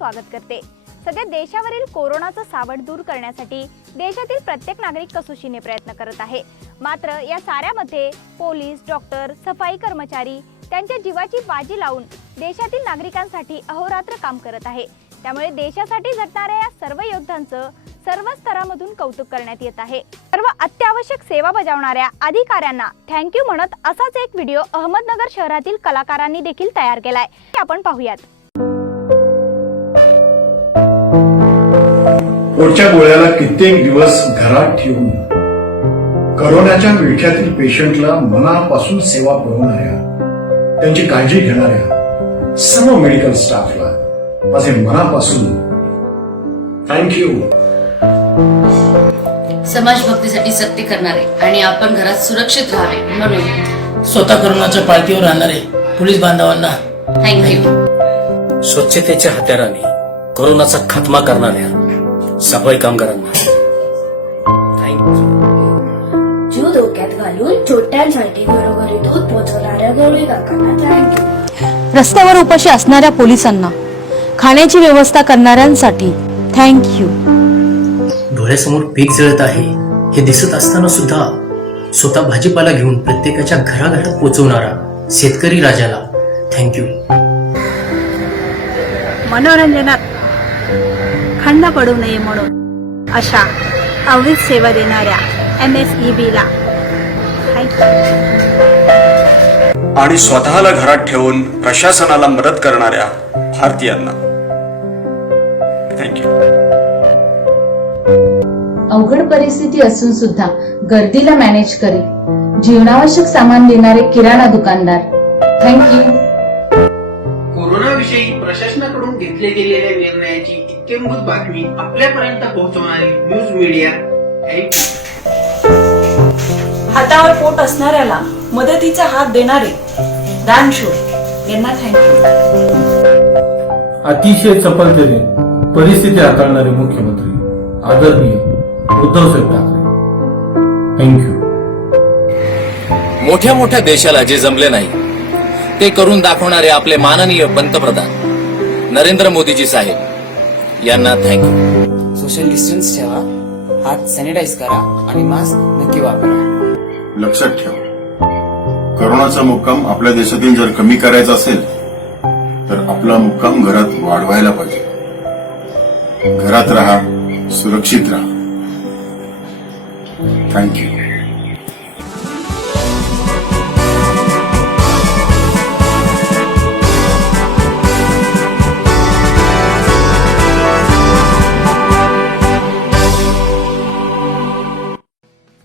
स्वागत करते। सध्या देशावरील कोरोनाचं सावट दूर करण्यासाठी देशातील प्रत्येक नागरिक कसोशीने प्रयत्न करत आहे। मात्र या साऱ्यामध्ये पोलीस, डॉक्टर, सफाई कर्मचारी त्यांच्या जीवाची बाजी लावून देशातील नागरिकांसाठी अहोरात्र काम करत आहे। त्यामुळे देशासाठी झटणाऱ्या या सर्व योद्धांचं सर्व स्तरामधून कौतुक करण्यात येत आहे। सर्व अत्यावश्यक सेवा बजावणाऱ्या अधिकाऱ्यांना थँक्यू म्हणत असाच एक व्हिडिओ अहमदनगर शहरातील कलाकारांनी देखील तयार केलाय, ते आपण पाहूयात। पोटच्या गोळ्याला कित्येक दिवस घरात ठेवून करोनाच्या विळख्यातील पेशंटला मनापासून सेवा पुरवणाऱ्या, त्यांची काळजी घेणाऱ्या सर्व मेडिकल स्टाफला माझे मनापासून थँक्यू। समाजभक्तीसाठी सक्ती करणारे आणि आपण घरात सुरक्षित राहावे म्हणून स्वतः करोनाच्या पाळतीवर राहणारे पोलीस बांधवांना थँक्यू। स्वच्छतेच्या हत्याराने कोरोनाचा खात्मा करणाऱ्या सफाई कामगारांना थँक्यू। जीव धोक्यात घालून छोट्यांसाठी घरोघरी दूध पोहोचवणाऱ्या गवळी काकांना थँक्यू। रस्त्यावर उपाशी असणाऱ्या पोलिसांना, खाण्याची व्यवस्था करणाऱ्यांसाठी थँक्यू। डोळ्यासमोर पीक जळत आहे हे दिसत असताना सुद्धा स्वतः भाजीपाला घेऊन प्रत्येकाच्या घराघरात पोहोचवणारा शेतकरी राजाला थँक्यू। मनोरंजनात खंड पडू नये म्हणून अशा अविरत सेवा देणाऱ्या MSEBला आणि स्वतःला घरात ठेवून प्रशासनाला मदत करणाऱ्या भारतीयांना थँक्यू। अवघड परिस्थिती असून सुद्धा गर्दीला मॅनेज करीत जीवनावश्यक सामान देणारे किराणा दुकानदार थँक्यू। कोरोनाविषयी प्रशासनाकडून घेतले गेलेल्या निर्णयाची इत्थंभूत बातमी आपल्यापर्यंत पोहोचवणारी न्यूज मीडिया हातावर पोट असणाऱ्याला मदतीचा हात देणारे दानशूर यांना थँक्यू। अतिशय चपलतेने परिस्थिती हाताळणारे मुख्यमंत्री आदरणीय उद्धवसाहेब ठाकरे थँक्यू। मोठ्या मोठ्या देशाला जे जमले नाही ते करून दाखवणारे आपले माननीय पंतप्रधान नरेंद्र मोदीजी साहेब यांना थँक्यू। सोशल डिस्टन्स ठेवा, हात सॅनिटाईज करा आणि मास्क नक्की वापरा। लक्षात ठेवा, करोनाचा मुक्काम आपल्या देशातील जर कमी करायचा असेल तर आपला मुक्काम घरात वाढवायला पाहिजे। घरात राहा, सुरक्षित राहा। थँक्यू।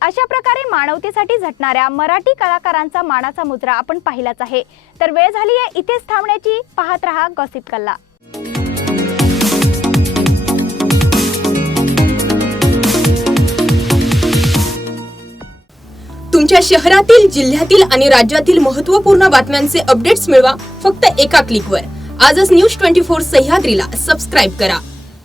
अशा प्रकारे मानवतेसाठी झटणाऱ्या मराठी कलाकारांचा मानाचा मुजरा आपण पाहिलाच आहे। तर वेळ झाली आहे इथेच थांबण्याची। पाहत रहा गॉसिप कल्ला। तुमच्या शहरातील, जिल्ह्यातील आणि राज्यातील महत्त्वपूर्ण बातम्यांचे अपडेट्स मिळवा फक्त एका क्लिकवर। आजच न्यूज 24 सह्याद्रीला सबस्क्राइब करा।